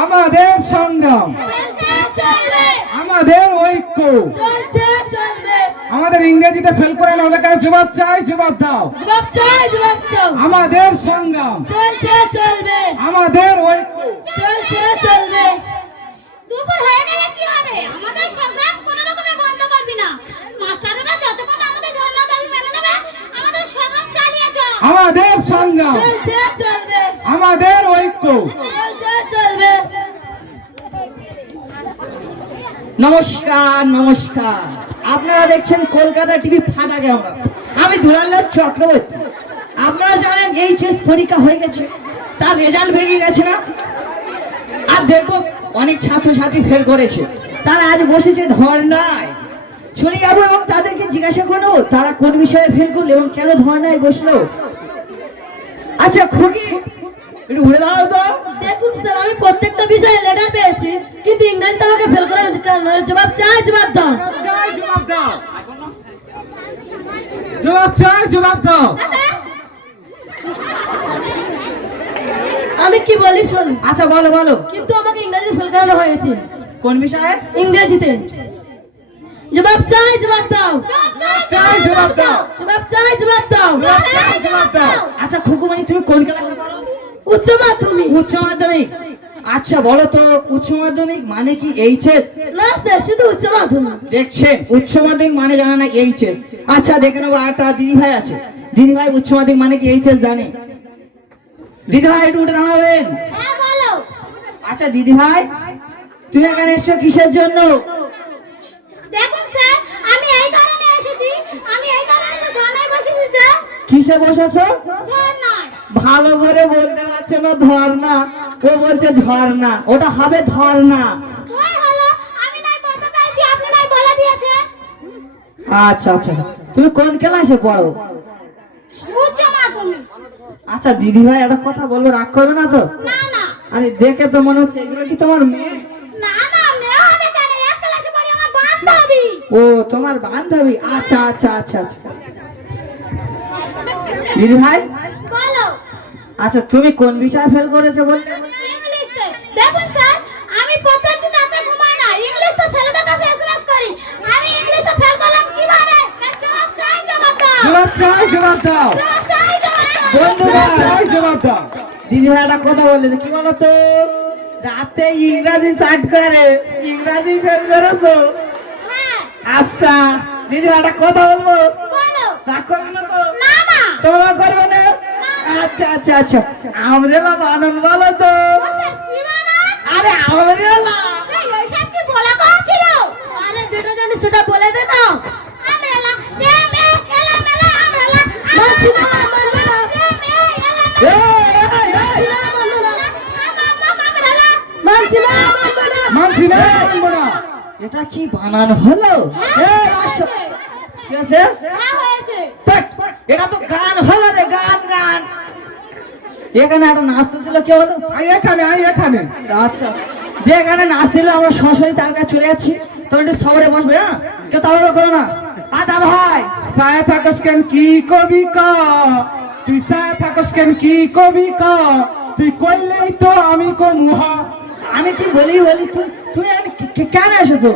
আমাদের সংগ্রাম, আমাদের ঐক্য। আমাদের ইংরেজিতে ফেল করে না, ওদের কাছে জবাব চাই, জবাব দাও। আমাদের সংগ্রাম চলবে, আমাদের ঐক্য চলবে। দুপুর হয়ে গেলে কি হবে? আমাদের সংগ্রাম কোনো রকমে বন্ধ করবি না। মাস্টাররা যতক্ষণ আমাদের ধর্ণা দাবি মেনে নেবে, আমাদের সংগ্রাম চালিয়ে যাও। আমাদের সংগ্রাম চলবে, আমাদের ঐক্য। চলবে। নমস্কার নমস্কার, আপনারা দেখছেন কলকাতা টিভি ফাটা ক্যামেরা। আমি দুলাল চক্রবর্তী। আপনারা জানেন এইচএস পরীক্ষা হয়ে গেছে, তার রেজাল্ট বেরিয়ে গেছে না? আর দেখবো অনেক ছাত্রছাত্রী ফেল করেছে, তারা আজ বসেছে ধর্নায়। চলে যাবো এবং তাদেরকে জিজ্ঞাসা করবো তারা কোন বিষয়ে ফেল করলো এবং কেন ধর্নায় বসলো। আচ্ছা খুকি, একটু ঘুরে দাঁড়াও তো। দেখুন স্যার, আমি প্রত্যেকটা বিষয়ে লেটার পেয়েছি, কিন্তু ইংরেজিতে আমাকে ফেল করে জবাব চাই, জবাব দাও। জবাব দাও, জবাব চাই, জবাব দাও। আমি কি বলি শোন। আচ্ছা বলো বলো, কিন্তু আমাকে ইংরেজিতে ফেল করানো হয়েছে। কোন বিষয়ে? ইংরেজিতে। জবাব চাই, জবাব দাও। চাই, জবাব দাও। জবাব চাই, জবাব দাও। জবাব দাও। আচ্ছা খুকুমণি, তুমি কোন ক্লাসে পড়ো? উচ্চ মাধ্যমিক। উচ্চ মাধ্যমিক। আচ্ছা বলো তো, উচ্চ মাধ্যমিক মানে কি এইচএস? না স্যার, শুধু উচ্চ মাধ্যমিক। দেখছেন, উচ্চ মাধ্যমিক মানে জানা না এইচএস। আচ্ছা দেখে নেবো, একটা দিদি ভাই আছে। দিদি ভাই উচ্চ মাধ্যমিক মানে কি এইচএস জানে? দিদি ভাই একটু উঠে দাঁড়াবেন। হ্যাঁ বলো। আচ্ছা দিদি ভাই, তুমি এখানে এসছো কিসের জন্য? দেখুন স্যার, আমি এই কারণে এসেছি, আমি এই কারণে তো ধর্নায় বসেছি স্যার। কিসে বসেছো? ধর্নায়। ভালো করে বলতে পারছে না, ধর্না। ও বলছে ঝর্ণা, ওটা হবে ধর্না। ওই হলো, আমি নাই বলতে পেরেছি, আপনি নাই বলে দিয়েছেন। আচ্ছা আচ্ছা, তুমি কোন ক্লাসে পড়ো? উচ্চ মাধ্যমিক। আচ্ছা দিদি ভাই, একটা কথা বলবো, রাগ করবে না তো? না না। আরে দেখে তো মনে হচ্ছে এগুলো কি তোমার মেয়ে? না না, মেয়ে হবে কেন? এক ক্লাসে পড়ি, আমার বান্ধবী। ও তোমার বান্ধবী। আচ্ছা আচ্ছা আচ্ছা আচ্ছা। দিদি ভাই, বলো। আচ্ছা তুমি কোন বিষয়ে ফেল করেছো বলতে? ইংলিশে। দেখুন স্যার, আমি প্রত্যেকদিন রাতে ঘুমাই না, ইংলিশে ছেলেদের কাছে এসএমএস করি। আমি ইংলিশে ফেল করলাম কিভাবে? জবাব চাই, জবাব দাও। জবাব চাই, জবাব দাও। জবাব চাই, জবাব দাও। বন্ধুরা, চাই, জবাব দাও। দিদি ভাই একটা কথা বললে, কি বলো তো, রাতে ইংরাজি চাট করে ইংরাজি ফেল করেছো? হ্যাঁ, আচ্ছা দিদি ভাই একটা কথা বলবো, বলো। রাগ করবে না তো? না না। তোমরা করবে না? আচ্ছা আচ্ছা আচ্ছা, আমরেলা বানান বলো তো। স্যার, কি বানান? আরে আমরেলা। এই এইসব কি বলা কথা ছিল? আরে যেটা জানি সেটা বলে দে না। আমরেলা, এম এ এলা মেলা আমরেলা। মাছিনা আমরেলা, এম এ এলা মেলা। মানছি না, মানছি না, মানবো না। এটা কি বানান হলো? এই আসো। কি আছে? হ্যাঁ হয়েছে। ধ্যাৎ, এটা তো গান হলো রে, গান গান। এখানে একটা নাচতে ছিল, কে হলো? আই এখানে, আই এখানে। আচ্ছা, যে এখানে নাচছিল আমরা সরাসরি তার কাছে চলে যাচ্ছি। তো একটু সবরে বসবে, হ্যাঁ? কেউ তাড়াহুড়ো করো না। আর দাদা ভাই, সায়া থাকস কেন, কি কবি ক? তুই সায়া থাকস কেন, কি কবি ক? তুই কইলেই তো আমি কমু হ। আমি কি বলি তুই তুই এখানে কেন এসেছো?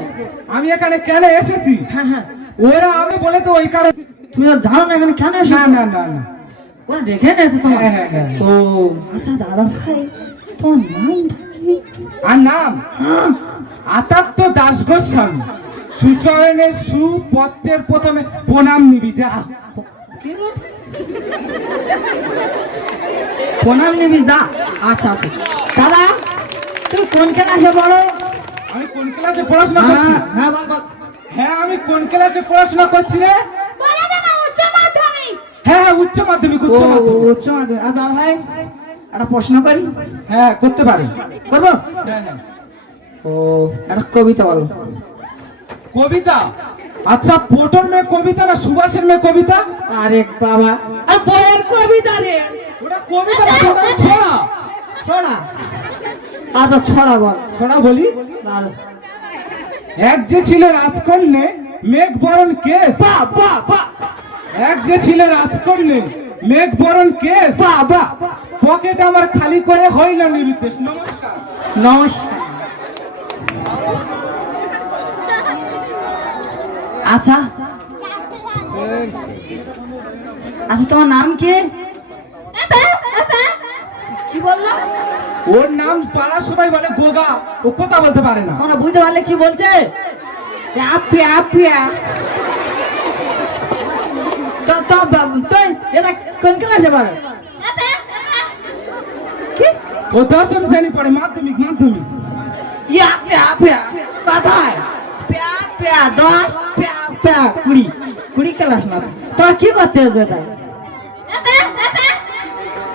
আমি এখানে কেন এসেছি? হ্যাঁ হ্যাঁ, ওরা আমি বলে তো ওই কারণে। তুমি আর জানো না এখানে কেন না এসেছো? না না না। ওরা দেখে নিয়েছে তোমার। হ্যাঁ, হ্যাঁ, হ্যাঁ। ও আচ্ছা দাদা ভাই, তোমার নামটা কি? আর নাম আতাত্য দাস গোস্বামী। সুচরণের সুপত্রের প্রথমে প্রণাম নিবি যা। প্রণাম নিবি যা। আচ্ছা আচ্ছা, দাদা তুমি কোন ক্লাসে পড়ো? আমি কোন ক্লাসে পড়াশোনা করছি? হ্যাঁ বল বল। হ্যাঁ, আমি কোন ক্লাসে পড়াশোনা করছি রে? বলে দে না, উচ্চ মাধ্যমিক। হ্যাঁ হ্যাঁ, উচ্চ মাধ্যমিক, ও উচ্চ মাধ্যমিক। উচ্চ মাধ্যমিক। আর দাদা ভাই একটা প্রশ্ন করি? হ্যাঁ, করতে পারি। করবো? হ্যাঁ হ্যাঁ। ও একটা কবিতা বলো। কবিতা? আচ্ছা, পোটোর মেয়ে কবিতা না সুভাষের মেয়ে কবিতা? আরে বাবা, আর বইয়ের কবিতা রে। ওটা কবিতা না, ওটা ছড়া। ছড়া? আচ্ছা ছড়া বল। ছড়া বলি। ভালো। এক যে ছিল রাজকন্যে, মেঘ বরণ কেশ। বাহ বাহ বাহ। এক যে ছিল রাজকন্যে, মেঘ বরণ কেস, বাবা পকেট আমার খালি করে হইল নিরুদ্দেশ। নমস্কার। নমস্কার। আচ্ছা আচ্ছা, তোমার নাম কি? কি বললো? ওর নাম পাড়ার সবাই বলে গোগা, ও কথা বলতে পারে না। তোমরা বুঝতে পারলে কি বলছে? আপিয়া আপিয়া। তুই এটা কোন ক্লাসে পড়ে? কি? ও দশম শ্রেণী পড়ে, মাধ্যমিক মাধ্যমিক। আপিয়া আপিয়া কথায় প্যা প্যা 10 প্যা প্যা 20 ক্লাস না। তোর কি করতে হবে এটা?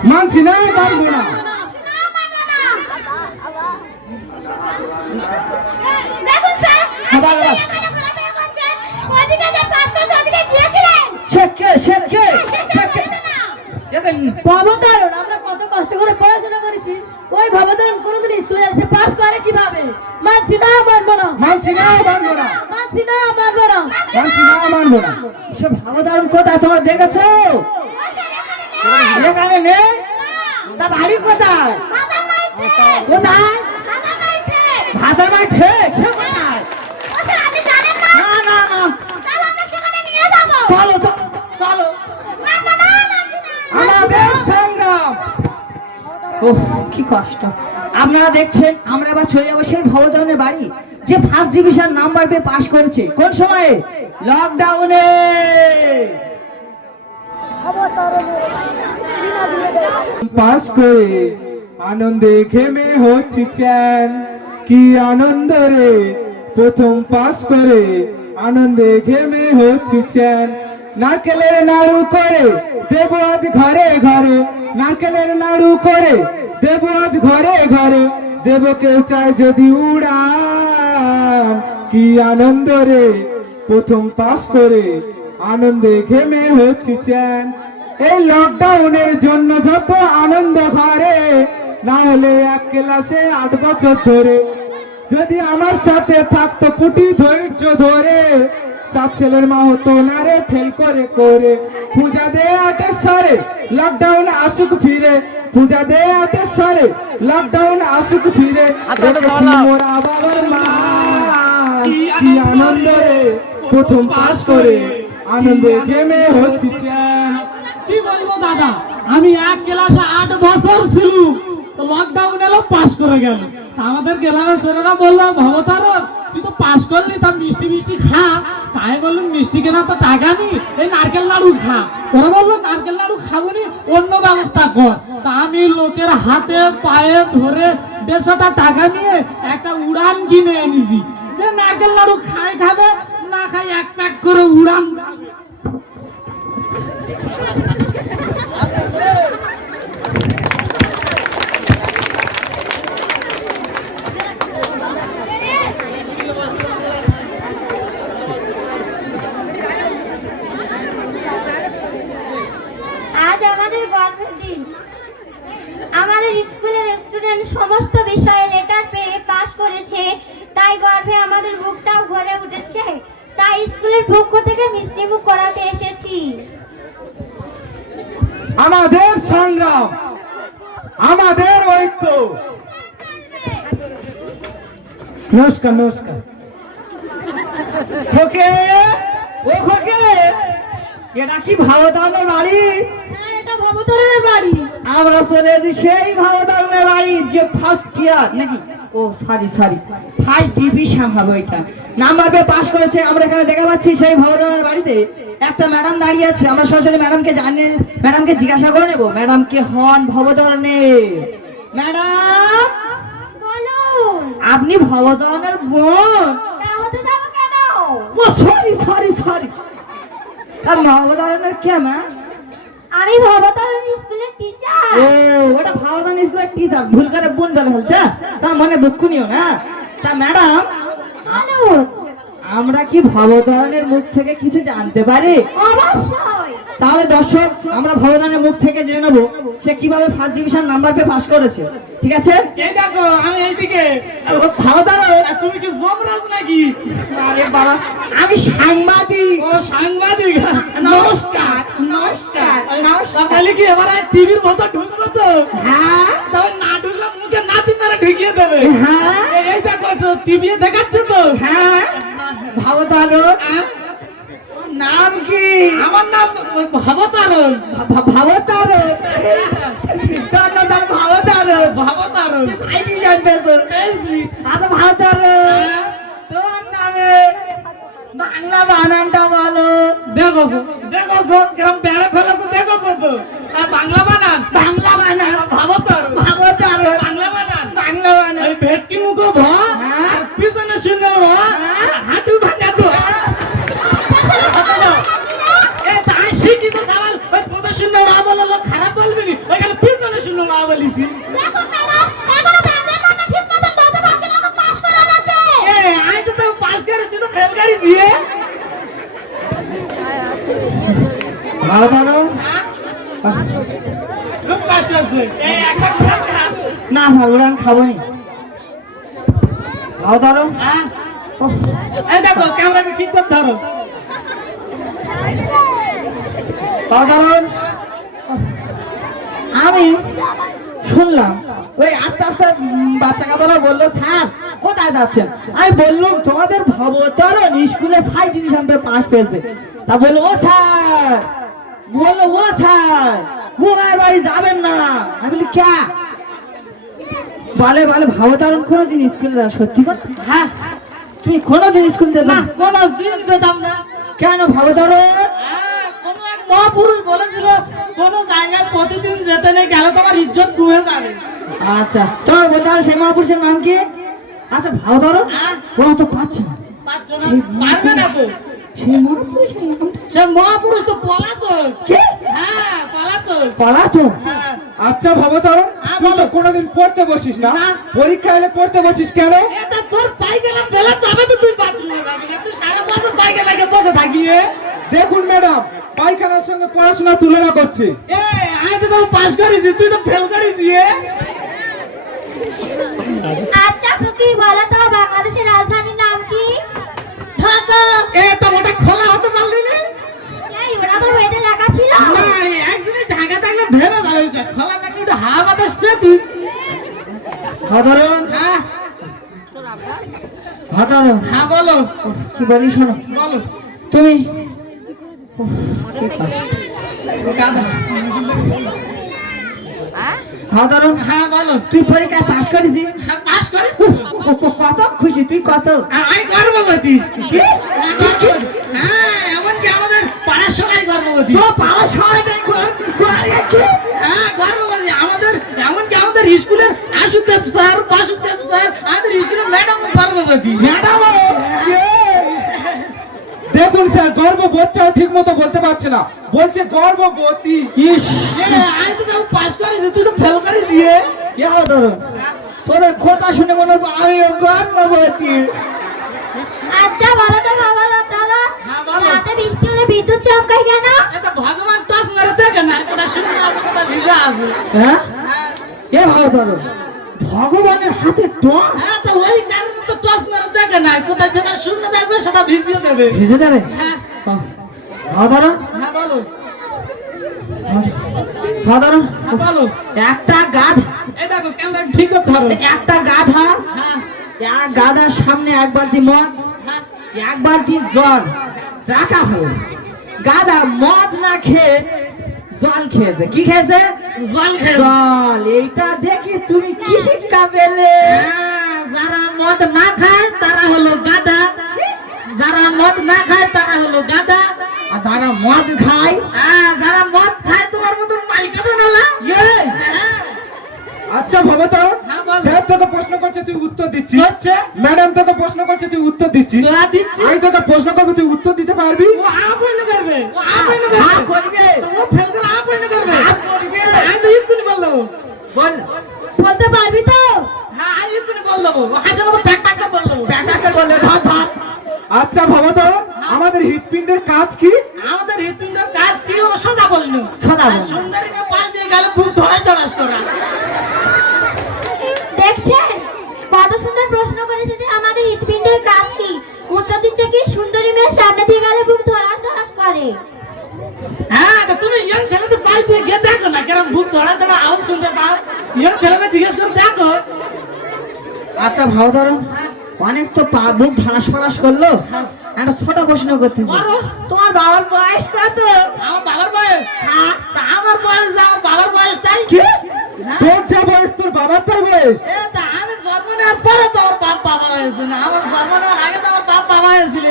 মানছি না, পারবো না। দেখুন স্যার, আবার আবার। ওদিকে যে পাস করছে ওদিকে গিয়েছিলেন। শেখে শেখে শেখে। ভবতারণ আমরা কত কষ্ট করে পড়াশোনা করেছি, ওই ভবতারণ কোনোদিন স্কুলে যাচ্ছে পাস করে কিভাবে? মানছি না, মানবো না, মানছি না, মানবো না। মানছি না, মানবো না। মানছি না, মানবো না। সব ভাবদারণ কোথায় তোমরা দেখেছো? এখানে নেই। তা বাড়ি কোথায়? কোথায়? ভাতার মাঠে। সে কোথায়? না না না, চলো চলো চলো। আমাদের সংগ্রাম। ওহ কি কষ্ট। আপনারা দেখছেন আমরা এবার চলে যাবো সেই ভবদারণের বাড়ি, যে ফার্স্ট ডিভিশন নাম্বার পেয়ে পাশ করেছে। কোন সময়ে? লকডাউনে। পাস করে আনন্দে ঘেমে হচ্ছে চ্যান, কি আনন্দ রে। প্রথম পাস করে আনন্দে ঘেমে হচ্ছে চ্যান। নারকেলের নাড়ু করে দেব আজ ঘরে ঘরে, নারকেলের নাড়ু করে দেব আজ ঘরে ঘরে। দেব কেউ চায় যদি উড়ান, কি আনন্দ রে। প্রথম পাস করে আনন্দে ঘেমে হচ্ছে চ্যান। এই লকডাউনের জন্য যত আনন্দ ঘরে, না হলে এক ক্লাসে 8 বছর ধরে। যদি আমার সাথে থাকতো পুটি ধৈর্য ধরে, 7 ছেলের মা হতো না রে ফেল করে করে। পূজা দে 28 সালে লকডাউন আসুক ফিরে, পূজা দে 28 সালে লকডাউন আসুক ফিরে। মোরা বাবার মা, কি আনন্দ রে। প্রথম পাস করে আনন্দে ঘেমে হচ্ছে চ্যান। কি বলবো দাদা, আমি এক ক্লাসে 8 বছর ছিলাম, তো লকডাউন এলো পাস করে গেল। তা আমাদের গ্রামের ছেলেরা বললো ভবতারণ তুই তো পাস করলি, তা মিষ্টি মিষ্টি খা। তাই বললাম মিষ্টি কেনা তো টাকা নেই, এই নারকেল নাড়ু খা। ওরা বললো নারকেল নাড়ু খাবো নি, অন্য ব্যবস্থা কর। তা আমি লোকের হাতে পায়ে ধরে 150টা টাকা নিয়ে একটা উড়ান কিনে এনেছি, যে নারকেল নাড়ু খাই খাবে, না খাই 1 প্যাক করে উড়ান খাবে। আজ আমাদের গর্বের দিন। আমাদের স্কুলের স্টুডেন্ট সমস্ত বিষয়ে লেটার পেয়ে পাস করেছে, তাই গর্বে আমাদের বুকটাও ভরে উঠেছে। তাই স্কুলের পক্ষ থেকে মিষ্টি মুখ করাতে এসেছি। আমাদের সংগ্রাম, আমাদের ঐক্য। নমস্কার নমস্কার। খোকে ও খোকে, এটা কি ভাবদারণের বাড়ি? হ্যাঁ, এটা ভবতারণের বাড়ি। আমরা চলে এসেছি সেই ভাবদারণের বাড়ি, যে ফার্স্ট ইয়ার নাকি, ও সরি ফার্স্ট ডিভিশন হবে ওইটা, নাম্বার পেয়ে পাস করেছে। আমরা এখানে দেখা পাচ্ছি সেই ভাবদারণের বাড়িতে একটা ম্যাডাম দাঁড়িয়ে আছে। আমরা সরাসরি ম্যাডামকে জানেন, ম্যাডামকে জিজ্ঞাসা করে নেবো ম্যাডাম কে হন ভবদারণের। ম্যাডাম বলুন, আপনি ভবদারণের বোন? তা হতে যাবো কেন? ও সরি আর ভবদারণের কে মা? আমি ভবতারণ স্কুলের টিচার। ও ওটা ভাবদান স্কুলের টিচার, ভুল করে বোন বলে ফেলছে। তার মনে দুঃখ নিও না। তা ম্যাডাম, বলুন। আমরা কি ভবতারণের মুখ থেকে কিছু জানতে পারি? অবশ্যই। তাহলে দর্শক, আমরা ভবতারণের মুখ থেকে জেনে নেবো সে কিভাবে ফার্স্ট ডিভিশন নাম্বার পেয়ে পাস করেছে। ঠিক আছে? এই দেখো আমি এইদিকে। ভবতারণ, আর তুমি কি যমরাজ নাকি? আরে বাবা, আমি সাংবাদিক। ও সাংবাদিক, নমস্কার। নমস্কার নমস্কার তাহলে কি এবার টিভির মতো ঢুকবো তো? হ্যাঁ তাহলে না ঢুকলে মুখে নাতি মেরে ঢুকিয়ে দেবে। হ্যাঁ এই দেখো টিভি দেখাচ্ছে তো। হ্যাঁ ভাবতারণ নাম কি? আমার নাম ভবতারণ। ভাবতারণ তার নাম ভাবতারণ। ভবতারণ আইডি জানবে তো? পেয়েছি। আচ্ছা ভাবতারণ তোর নামে বাংলা বানানটা বলো। দেখোছো কিরম বেড়ে ফেলেছো দেখোছো তো। আর বাংলা বানান বাংলা বানান ভবতারণ। ভাবতারণ বাংলা বানান বাংলা বানান ওই ভেটকি মুখো ভ হ্যাঁ। আর পিছনে শূন্য র হ্যাঁ। হাঁটু ভাঙা তো। এ তাই শিক্ষিত সবাই ওই প্রথমে শূন্য র বললো লোক খারাপ বলবি নি ওইখানে পিছনে শূন্য র বলিছি। দেখো ম্যাডাম এখনো বাংলা কথা ঠিক মতো বলতে পারছি না, আমাকে পাস করা লাগবে। এ আই তো পাস করেছি তো ফেল করেছি। ভাবতারণ খুব কষ্ট আছে। এই একটা কথা আছে। না স্যার ওরা আমি খাবো নি। ভাবতারণ হ্যাঁ এই দেখো ক্যামেরা ঠিক করে ধরো। ভাবতারণ আমি শুনলাম ওই আস্তে আস্তে বাচ্চা কাদারা বললো স্যার কোথায় যাচ্ছেন? আমি বললাম তোমাদের ভাবতারণ স্কুলে 5 ডিভিশন পেয়ে পাস পেয়েছে। তা বললো ও স্যার গোগার বাড়ি যাবেন না। আমি বলি ক্যা? বলে ভাবতারণ কোনোদিন স্কুলে যাও? সত্যি কথা? হ্যাঁ তুমি কোনোদিন স্কুল যেতে না না? কোন দিন যেতাম না। কেন ভাবতারণ? হ্যাঁ, কোনো এক মহাপুরুষ বলেছিল কোন জায়গায় প্রতিদিন যেতে নেই, গেলে তোমার ইজ্জত কমে যাবে। আচ্ছা তোমার বলতে হবে সেই মহাপুরুষের নাম কি? আচ্ছা ভাবতারণ হ্যাঁ। ওরা তো পাচ্ছে না পারছো না? পারবে না তো। সেই মহাপুরুষের নামটা সে মহাপুরুষ তো পলাতক। কে? হ্যাঁ পলাতক। পলাতক? হ্যাঁ আচ্ছা ভবতারণ হ্যাঁ, তুই তো বলো। কোনোদিন পড়তে বসিস না, না। পরীক্ষা এলে পড়তে বসিস কেন? এটা তোর পায়খানা ফেলে তবে তো তুই বাথরুমে যাবি না। তুই সারা বছর পায়খানাকে বসে থাকিয়ে। দেখুন ম্যাডাম পায়খানার সঙ্গে পড়াশোনা তুলনা করছে। এ আমি তো পাস করেছি, তুই তো ফেল করেছি। আচ্ছা খুকি বলো তো বাংলাদেশের রাজধানীর নাম কি? ঢাকা। এটা মোটা খোলা হতে পারলি না। এই ওরা তো বেঁধে লেখা ছিল। না একদিনে ঢাকা থাকলে ভেবে যাবে খোলা থাকলে একটু হাওয়া বাতাস পেতি। ভাবতারণ হ্যাঁ ভাবতারণ হ্যাঁ বলো কি বলি শোনো বলো। তুমি কাঁদা। ভাবতারণ হ্যাঁ বলো। তুই পরীক্ষায় পাস করেছিস? হ্যাঁ পাস করে কত খুশি তুই কত? আমি গর্ভবতী। হ্যাঁ এমনকি আমাদের পাড়ার সবাই গর্ভবতী। তো পাওয়া সবাই নেই হ্যাঁ গর্ভবতী আমাদের, এমনকি আমাদের স্কুলের আশুদেব স্যার বাসুদেব স্যার আমাদের স্কুলের ম্যাডাম গর্ভবতী। ম্যাডাম দেখুন স্যার গর্ভবতীটাও ঠিক মতো বলতে পারছে না, বলছে গর্ভবতী। ইস আমি তো পাস করেছি, তুই তো ফেল করে দিয়ে। কি ভাবতারণ তোর কথা শুনে মনে হচ্ছে আমি গর্ভবতী। আচ্ছা বলো তো ভাবতারণ হ্যাঁ, বলো। রাতে বৃষ্টি হলে বিদ্যুৎ চমকায় কেন? এটা ভগবান টস মেরে দেখে না, এটা শুনে আছে কথা ভিজা আছে। হ্যাঁ এ ভাবতারণ ভগবানের হাতে টস হ্যাঁ তো ওই কারণে তো টস মেরে দেখে না, কোথায় যেটা শূন্য থাকবে সেটা ভিজিয়ে দেবে। ভিজে দেবে? হ্যাঁ ভাবতারণ হ্যাঁ বলো ভাবতারণ হ্যাঁ বলো। একটা গাধা এই দেখো ক্যামেরা ঠিক করে ধরো। একটা গাধা হ্যাঁ এক গাধার সামনে এক বালতি মদ হ্যাঁ এক বালতি জল রাখা হলো। গাধা মদ না খেয়ে জল খেয়েছে। কি খেয়েছে? জল খেয়ে। জল। এইটা দেখে তুমি কি শিক্ষা পেলে? হ্যাঁ, যারা মদ না খায় তারা হলো গাধা, যারা মদ না খায় তারা হলো গাধা, আর যারা মদ খায় হ্যাঁ যারা মদ খায় তোমার মতো মাইকা বানালা। এই, আচ্ছা ভবতারণ হ্যাঁ, বলো। স্যার তোকে প্রশ্ন করছে তুই উত্তর দিচ্ছিস, হচ্ছে ম্যাডাম তোকে প্রশ্ন করছে তুই উত্তর দিচ্ছিস, তোরা দিচ্ছি। আমি তোকে প্রশ্ন করবো তুই উত্তর দিতে পারবি? ও আপন করবে, ও আপন হ্যাঁ, করবে, করবে। তো ও ফেল করে আপন করবে। হ্যাঁ, করবে। আমি তো ইতুনি বল দেবো। বল বলতে পারবি তো? হ্যাঁ আমি ইতুনি বল দেবো। ও হাসে মতো প্যাক প্যাক বল দেবো। ব্যাটাকে বললে ধর ধর। আচ্ছা ভবতারণ আমাদের হৃৎপিণ্ডের কাজ কি? আমাদের হৃৎপিণ্ডের কাজ কি ও সোজা বললো। সোজা বললো। সুন্দরীকে পাশ দিয়ে গেলে বুক ধরাই ধরাস করা। দেখছেন কত সুন্দর প্রশ্ন করেছে যে আমাদের হৃৎপিণ্ডের কাজ কি? উত্তর দিচ্ছে কি সুন্দরী মেয়ের সামনে দিয়ে গেলে বুক ধরাস ধরাস করে। হ্যাঁ তো তুই তুমি ইয়াং ছেলেদের বাড়িতে গিয়ে দেখো না কেরম বুক ধরা ধরা আওয়াজ শুনতে পাও ইয়াং ছেলেদের জিজ্ঞেস করে দেখো আচ্ছা ভাও ধরো অনেক তো বুক ধারাস ফারাস করলো একটা ছোট প্রশ্ন করতে বলো। তোমার বাবার বয়স কত? আমার বাবার বয়স হ্যাঁ তা আমার বয়স আমার বাবার বয়স তাই কি? তোর যা বয়স তোর বাবার তার বয়স। এ তা আমি জন্ম নেওয়ার পরে তো আমার বাপ বাবা হয়েছে না আমার জন্ম নেওয়ার আগে তো আমার বাপ বাবা হয়েছিল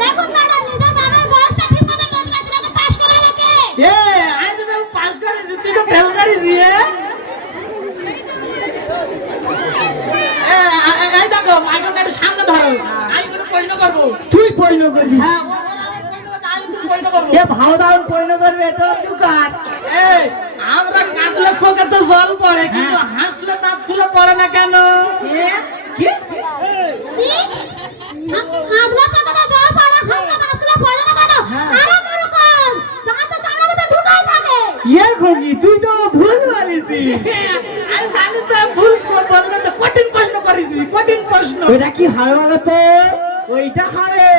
দেখুন ম্যাডাম নিজের বাবার বয়সটা ঠিক মতো বলতে পারছি না, তো পাস করা লাগে। এ আমি তো পাস করেছি তুই তো ফেল করেছি এই দেখো মাইক্রোফোনটা একটু সামনে ধরো আমি কোনো প্রশ্ন করবো তুই পৈল করবি? হ্যাঁ ও প্রশ্ন করছে, আমি কোনো প্রশ্ন করবো এ ভাও দারুন পৈল করবে তো দোকান। এই আমরা কাঁদলে চোখে তো জল পড়ে কিন্তু হাসলে দাঁত ফুলে পড়ে না কেন কি? কি? হাজরা টাকাটা জল পড়ে, হাজরা মাছগুলো পড়ে না কেন? আরে মরুকন, দাঁত তো জানার মতো ঢুকাই থাকে। ইয়ে খোকি তুই তো ভুল বলিসি। আমি জানি তো ভুল বলবে তো কঠিন প্রশ্ন করেছি কঠিন প্রশ্ন ওইটা কি হারবাগা তো? ওইটা হারে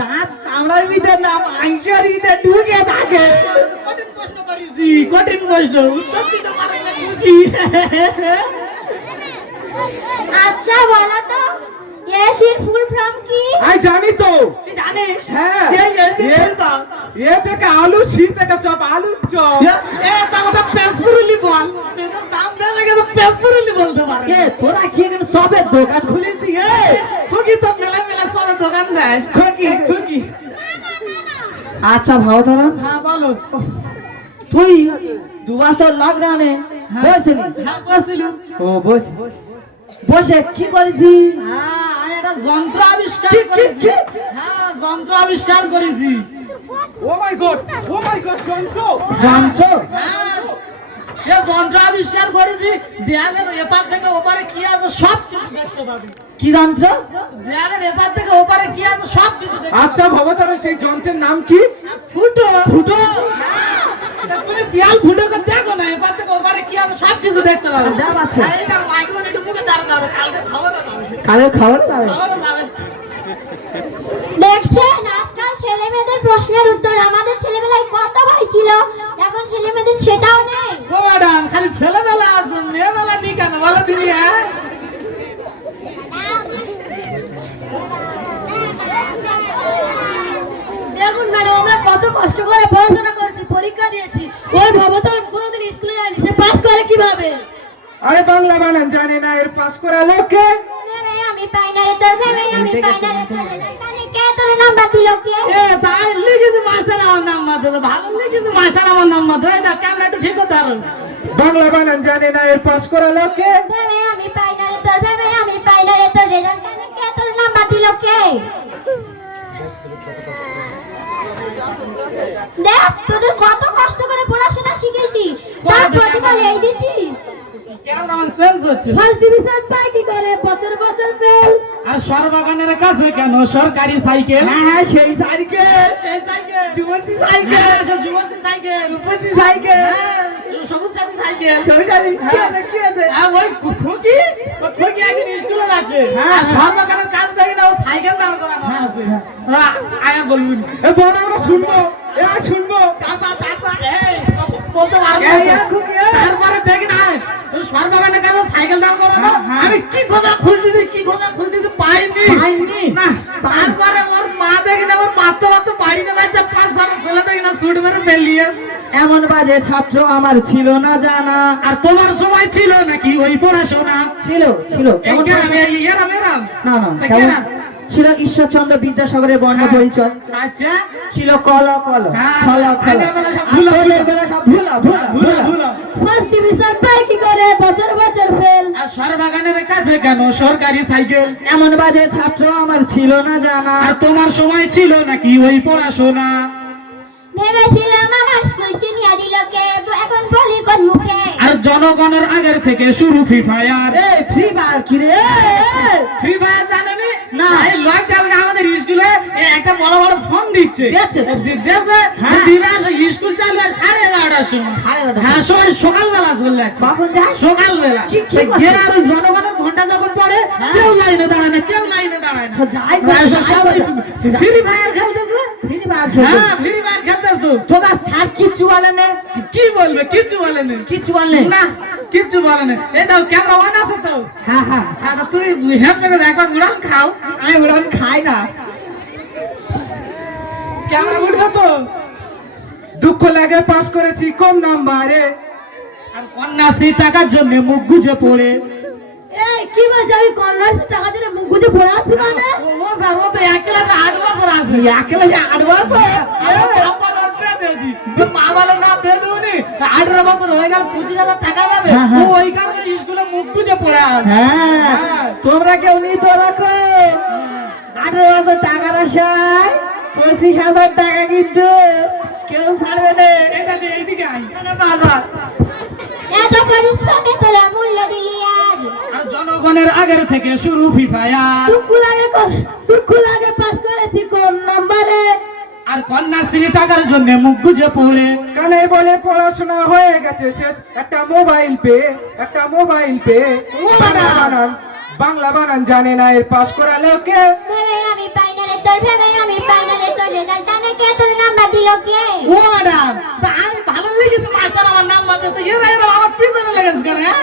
দাঁত কামড়ার ভিতর না মাংসের ভিতর ঢুকে থাকে। কঠিন প্রশ্ন করেছি কঠিন প্রশ্ন উত্তর দিতে পারে না খুশি আচ্ছা বলো তো, এসির ফুল ফর্ম কি? আই জানি তো। তুই জানিস হ্যাঁ এই এসে বলবা। এ থেকে আলু সি থেকে চপ আলু চপ। এ তা ওটা পেসপুরুলি বল পেসের দাম বেড়ে গেছে পেসপুরুলি বলতে পারে এ তোরা কি এখানে সবের দোকান খুলেছি? এ খুকি তো মেলা মেলা সব দোকান দেয় খোকি খুকি আচ্ছা ভাও ধরো হ্যাঁ বলো তুই 2 বছর লকডাউনে বসলি? হ্যাঁ বসিল ও বস বসে কি করেছি? হ্যাঁ আমি একটা যন্ত্র আবিষ্কার কি, কি, করেছি কি? হ্যাঁ যন্ত্র আবিষ্কার করেছি ও মাই গড যন্ত্র। জানছো? হ্যাঁ, সে যন্ত্র আবিষ্কার করেছি দেয়ালের এপার থেকে ওপারে কি আছে সব কিছু দেখতে পাবি কি যন্ত্র? দেয়ালের এপার থেকে ওপারে কি আছে সব কিছু দেখতে আচ্ছা ভবতারা সেই যন্ত্রের নাম কি? ফুটো ফুটো? হ্যাঁ, তা তুমি দেয়াল ফুটো করে দেখো না এপার থেকে ওপারে কি আছে সব কিছু দেখতে পাবে যা বাচ্চা। এইটা মাইক্রোফোন একটু মুখে দাঁড়াতে হবে কালকে খাবার যাবে কালে খাবার দাও। খাবার যাবে দেখছেন আজকাল ছেলে মেয়েদের প্রশ্নের উত্তর আমাদের ছেলেবেলায় কত ভাই ছিল, এখন ছেলে মেয়েদের সেটাও নেই। ও ম্যাডাম খালি ছেলেবেলা আছে মেয়েবেলা নেই কেন বলো তুমি হ্যাঁ দেখুন ম্যাডাম আমরা কত কষ্ট করে পড়াশোনা করছি, পরীক্ষা দিয়েছি, ওই ভবতল কোনোদিন স্কুলে যায়নি, সে পাস করে কিভাবে? আরে বাংলা বানান জানে না এর পাস করা লোকে। ভেবে আমি পাই না রে তোর, ভেবে আমি পাই না রে তোর, এখানে কে তোর নাম্বার দিল কে? এ তাই লিখেছি মাস্টার আমার নাম্বার দিল ভালো লিখেছি মাস্টার আমার নাম্বার দিল এই দেখ ক্যামেরা একটু ঠিক করতে পারো বাংলা বানান জানে না এর পাস করা লোকে। ভেবে আমি পাই না রে তোর, ভেবে আমি পাই না রে তোর, রেজাল্ট কানে কে তোর নাম্বার দিল কে? দেখ তোদের কত কষ্ট করে পড়াশোনা শিখেছি, তার প্রতিফল এই দিচ্ছিস। কেমন আমার সেন্স হচ্ছে ফার্স্ট ডিভিশন পাই কি করে, বছর বছর ফেল। আর সরবাগানের কাছে কেন সরকারি সাইকেল হ্যাঁ হ্যাঁ সেই সাইকেল, সেই সাইকেল যুবতী সাইকেল, হ্যাঁ সে যুবতী সাইকেল রূপতী সাইকেল। হ্যাঁ সবুজ সাথী সাইকেল সরকারি কি আছে কি আছে? হ্যাঁ ওই খুকি ওই খুকি একদিন স্কুলে যাচ্ছে হ্যাঁ, আর সরবাগানের কাজ দেখি না ও সাইকেল দাঁড় করানো আছে আয়া বলবুন এ বড় আমরা শুনবো এ আর শুনবো। এই বলতে পারবো এই, এই, খুকি, এই। তারপরে দেখি না সরবাগানের কাছে সাইকেল দাঁড় করানো হ্যাঁ, হ্যাঁ। আমি কি কথা খুঁজতেছি পাইনি পাইনি? না তারপরে ওর মা দেখি না ওর মারতে মারতে বাড়ি না যাচ্ছে 5 ছেলে দেখি না ছুট মেরে বেরিয়ে এমন বাজে ছাত্র আমার ছিল না জানা। আর তোমার সময় ছিল নাকি ওই পড়াশোনা ছিল ছিল কেমন পড়াশোনা? এরাম না না তা কেমন কেনা? ছিল ঈশ্বরচন্দ্র বিদ্যাসাগরের বর্ণ পরিচয়, আচ্ছা ছিল কল কল হ্যাঁ, খল খল, আগের বেলা সব আর ভুলা, তোদের বেলা সব ভুলা ভুলা ভুলা ভুলা। ভুলা ফার্স্ট ডিভিশন পাই কি করে, বছর বছর ফেল। আর সরবাগানের কাছে কেন সরকারি সাইকেল এমন বাজে ছাত্র আমার ছিল না জানা। আর তোমার সময় ছিল নাকি ওই পড়াশোনা ভেবেছিলাম আমার স্কুল চিনিয়া দিল কে, এখন বলি কোন মুখে? আর জনগণের আগের থেকে শুরু ফ্রি ফায়ার এই ফ্রি ফায়ার কি রে? ফ্রি ফায়ার জানেনি না। এই লকডাউনে আমাদের স্কুলে একটা বড় বড় ফোন দিচ্ছে দিচ্ছে? দিচ্ছে হ্যাঁ। দিনে আসে স্কুল চালু হয় 11:30টার সময় সাড়ে 11টা। হ্যাঁ সকালবেলা চলে আসে কখন যায়? সকালবেলা কি- কি করছে? গিয়ে আর ওই জনগণের ঘন্টা যখন পড়ে হ্যাঁ। কেউ লাইনে দাঁড়ায় না কেউ লাইনে দাঁড়ায় না তো যাই হ্যাঁ, করছে, সব যাই করছে। ফ্রি ফায়ার খেলতেছে ফ্রি ফায়ার খেলতে হ্যাঁ ফ্রি ফায়ার খেলতেছ তো তোরা স্যার কিচ্ছু বলে না কি বলবে কিচ্ছু বলেনি কিচ্ছু বললে না কিচ্ছু বলেনি এই দাও ক্যামেরা অন আছে তো হ্যাঁ হ্যাঁ হ্যাঁ তো তুমি হেডসেটে একবার উড়ান খাও আমি উড়ান খাই না ক্যামেরা উঠবে তো দুঃখ লাগে পাস করেছি কম নাম্বারে, আর কন্যাশ্রী টাকার জন্য মুখ গুজে পড়ে এই কি বলছিস আমি কন্যাশ্রী টাকা জন্য মুখ গুজে পড়ে আছি মানে ও স্যার ও তো এক ক্লাসে 8 বছর আছে একলা 8 বছর মা বলে না বেদুনি 18 বছর হয়ে গেল 25,000 টাকা পাবে হ্যাঁ, হ্যাঁ। ও ওই কারণে স্কুলে মুখ গুজে পড়ে আছে হ্যাঁ তোমরা কেউ নিত রাখো 18,000 টাকার আশায় 25,000 টাকা কিন্তু কেউ ছাড়বে না এটা দিয়ে এইদিকে আই বারবার এত পরিশ্রমে তোরা মূল্য দিলি আজ। আর জনগণের আগের থেকে শুরু ফিফায়ার দুঃখ লাগে পাস করেছি কম নাম্বারে আর কন্যাশ্রী টাকার জন্য মুখ গুজে পড়ে কানে বলে পড়াশোনা হয়ে গেছে শেষ, একটা মোবাইল পে একটা মোবাইল পে, বাংলা বানান জানে না এর পাস করালো কে? ভেবে আমি পাই না রে তোর, ভেবে আমি পাই না রে তোর রেজাল্ট জানে কে, তোর নাম্বার দিল কে? ও ম্যাডাম তা আমি ভালো লেগেছে মাস্টার আমার নাম বলতেছে এরা আমার পিছনে লেগেছে কেন হ্যাঁ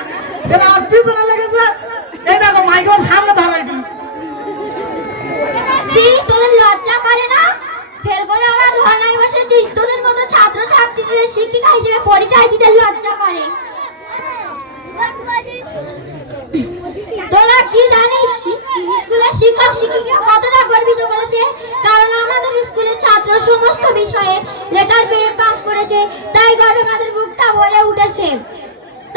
এরা আমার পিছনে লেগেছে এই দেখো মাইকের সামনে ধরা একটু তোদের লজ্জা করে না? ফেল করে ওরা ধর্নায় বসেছিস, তোদের মতো ছাত্র ছাত্রীদের শিক্ষিকা হিসেবে পরিচয় দিতে লজ্জা করে। তোরা কি জানিস স্কুলের শিক্ষক শিক্ষিকা কতটা গর্বিত করেছে? কারণ আমাদের স্কুলের ছাত্র সমস্ত বিষয়ে লেটার পেয়ে পাস করেছে, তাই গর্বে আমাদের বুকটা ভরে উঠেছে।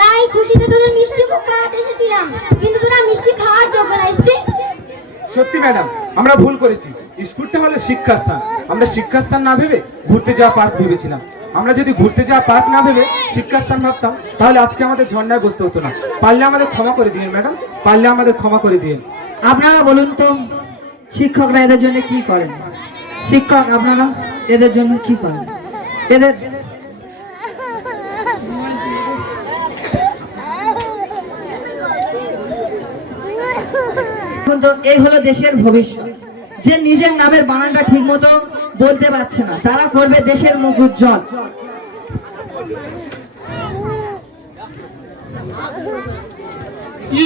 তাই খুশিতে তোদের মিষ্টি মুখ করাতে এসেছিলাম, কিন্তু তোরা মিষ্টি খাওয়ার যোগ্য না। সত্যি ম্যাডাম আমরা ভুল করেছি, স্কুলটা হলো শিক্ষাস্থান, আমরা শিক্ষাস্থান না ভেবে ঘুরতে যাওয়া পার্ক ভেবেছিলাম। আমরা যদি ঘুরতে যাওয়া পার্ক না ভেবে শিক্ষাস্থান ভাবতাম তাহলে আজকে আমাদের ঝর্ণায় বসতে হতো না। পারলে আমাদের ক্ষমা করে দিন ম্যাডাম, পারলে আমাদের ক্ষমা করে দিন। আপনারা বলুন তো শিক্ষকরা এদের জন্য কি করেন? শিক্ষক আপনারা এদের জন্য কি করেন? এদের কিন্তু এই হলো দেশের ভবিষ্যৎ। যে নিজের নামের বানানটা ঠিক মতো বলতে পারছে না, তারা করবে দেশের মুখ উজ্জ্বল।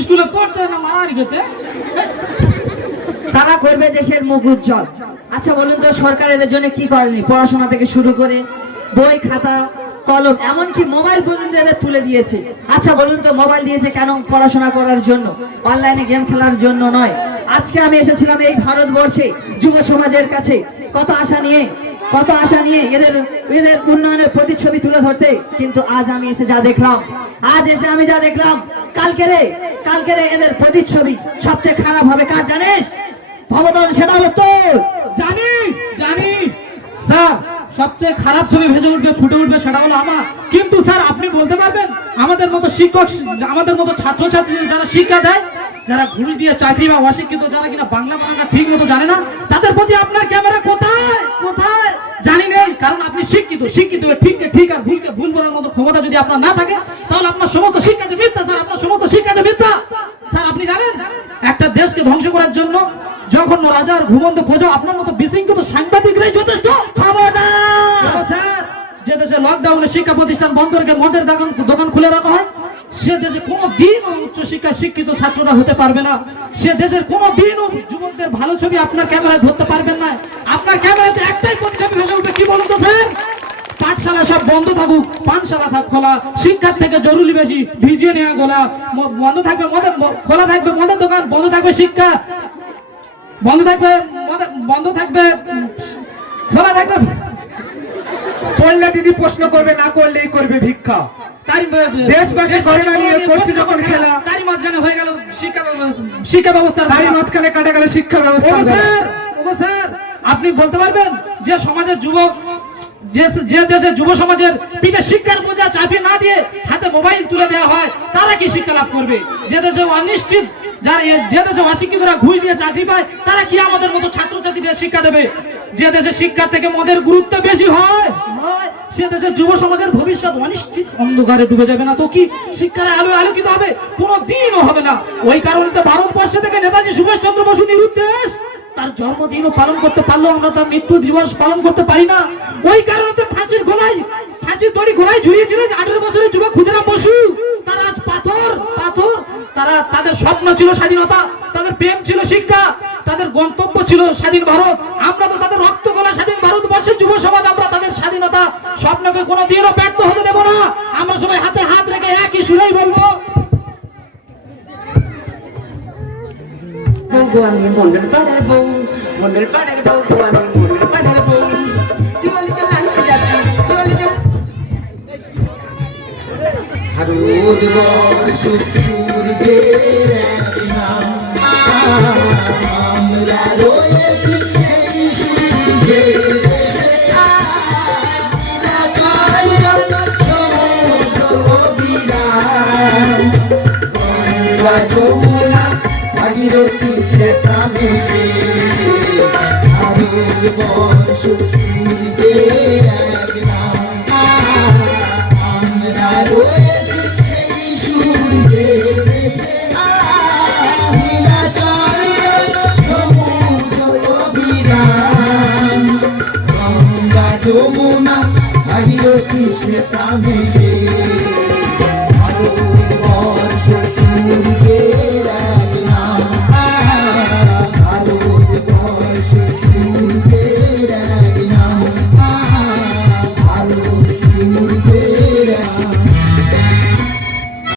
স্কুলে পড়ছে না মারার গেতে তারা করবে দেশের মুখ উজ্জ্বল। আচ্ছা বলুন তো সরকার এদের জন্য কি করেনি? পড়াশোনা থেকে শুরু করে বই খাতা কলম এমনকি মোবাইল পর্যন্ত এদের তুলে দিয়েছে। আচ্ছা বলুন তো মোবাইল দিয়েছে কেন? পড়াশোনা করার জন্য, অনলাইনে গেম খেলার জন্য নয়। আজকে আমি এসেছিলাম এই ভারতবর্ষে যুব সমাজের কাছে কত আশা নিয়ে এদের উন্নয়নের প্রতিচ্ছবি তুলে ধরতে, কিন্তু আজ আমি এসে যা দেখলাম, কালকে রে এদের প্রতিচ্ছবি সবচেয়ে খারাপ হবে কার জানিস? ভবতন, সেটা হলো তোর। জানি স্যার সবচেয়ে খারাপ ছবি ভেসে উঠবে ফুটে উঠবে সেটা হলো আমার। কিন্তু স্যার আপনি বলতে পারবেন আমাদের মতো শিক্ষক আমাদের মতো ছাত্রছাত্রী যারা শিক্ষা দেয়, যারা ঘুরি দিয়ে চাকরি বা অশিক্ষিত যারা কিনা বাংলা বানানটা ঠিক মতো জানে না, তাদের প্রতি আপনার ক্যামেরা কোথায় জানি নেই। কারণ আপনি শিক্ষিত ঠিককে ঠিক আর ভুলকে ভুল বলার মতো ক্ষমতা যদি আপনার না থাকে তাহলে আপনার সমস্ত শিক্ষা যে মিথ্যা স্যার, আপনার সমস্ত শিক্ষা যে মিথ্যা। স্যার আপনি জানেন একটা দেশকে ধ্বংস করার জন্য জঘন্য রাজার ঘুমন্ত প্রজা আপনার মতো বিশৃঙ্খলিত সাংবাদিকরাই যথেষ্ট। স্যার যে দেশে লকডাউনে শিক্ষা প্রতিষ্ঠান বন্ধ রেখে মদের দোকান খুলে রাখা হয়, সে দেশে কোনোদিন উচ্চ শিক্ষায় শিক্ষিত ছাত্ররা হতে পারবে না। সে দেশের কোনোদিনও যুবকদের ভালো ছবি আপনার ক্যামেরায় ধরতে পারবেন না। আপনার ক্যামেরাতে একটাই প্রতিচ্ছবি ভেসে উঠবে, কি বলুন তো স্যার? পাঠশালা সব বন্ধ থাকুক, পানশালা থাক খোলা, শিক্ষার থেকে জরুরি বেশি ভিজিয়ে নেওয়া গোলা বন্ধ থাকবে, খোলা থাকবে মদের দোকান, বন্ধ থাকবে শিক্ষা, বন্ধ থাকবে খোলা থাকবে। পড়লে দিদি প্রশ্ন করবে, না করলেই করবে ভিক্ষা। দেশবাসী ঘরে দাঁড়িয়ে করছে যখন খেলা, তারই মাঝখানে হয়ে গেল শিক্ষা ব্যবস্থা, তারই মাঝখানে কাটা গেল শিক্ষা ব্যবস্থা। স্যার আপনি বলতে পারবেন যে সমাজের যুবক যে দেশে যুব সমাজের পিঠে শিক্ষার বোঝা চাপিয়ে না দিয়ে হাতে মোবাইল তুলে দেওয়া হয়, তারা কি শিক্ষা লাভ করবে? যে দেশে অনিশ্চিত যে দেশে অশিক্ষিতরা ঘুষ দিয়ে চাকরি পায়, তারা কি আমাদের মতো ছাত্রছাত্রীদের শিক্ষা দেবে? যে দেশে শিক্ষা থেকে মদের গুরুত্ব বেশি হয়, সে দেশের যুব সমাজের ভবিষ্যৎ অনিশ্চিত অন্ধকারে ডুবে যাবে না তো কি শিক্ষার আলো আলোকিত হবে? কোনোদিনও হবে না। ওই কারণে তো ভারতবর্ষ থেকে নেতাজি সুভাষ চন্দ্র বসু নিরুদ্দেশ তার জন্মদিনও পালন করতে পারলো, আমরা তার মৃত্যু দিবস পালন করতে পারি না। ওই কারণে তো ফাঁসির দড়ি ঘোড়ায় ঝুলিয়েছিল 18 বছরের যুবক ক্ষুদিরাম বসু। তারা আজ পাথর। তাদের স্বপ্ন ছিল স্বাধীনতা, তাদের প্রেম ছিল শিক্ষা, তাদের গন্তব্য ছিল স্বাধীন ভারত। আমরা তো তাদের রক্ত গলা স্বাধীন ভারতবর্ষের যুব সমাজ, আমরা তাদের স্বাধীনতা স্বপ্নকে কোনোদিনও ব্যর্থ হতে দেব না। আমরা সবাই হাতে হাত রেখে একই সুরেই বলবো, আমি মন্ডল পাড়ার বউ, মন্ডল পাড়ার বউ, আমি মন্ডল পাড়ার বউ। চল চল আমি যাচ্ছি, চল চল। ভারতবর্ষ সূর্যের এক নাম, আমরা রয়েছি সেই সূর্যের দেশে। নিরাকার সমুদ্র অবিরাম, গঙ্গা যমুনা ভাগীরথী শ্বেতা মিশে। ভারতবর্ষ সূর্যের এক নাম, আমরা রয়েছি সেই সূর্যের দেশে। নীলাচল সমুদ্র অবিরাম, গঙ্গা যমুনা ভাগীরথী শ্বেতা মিশে।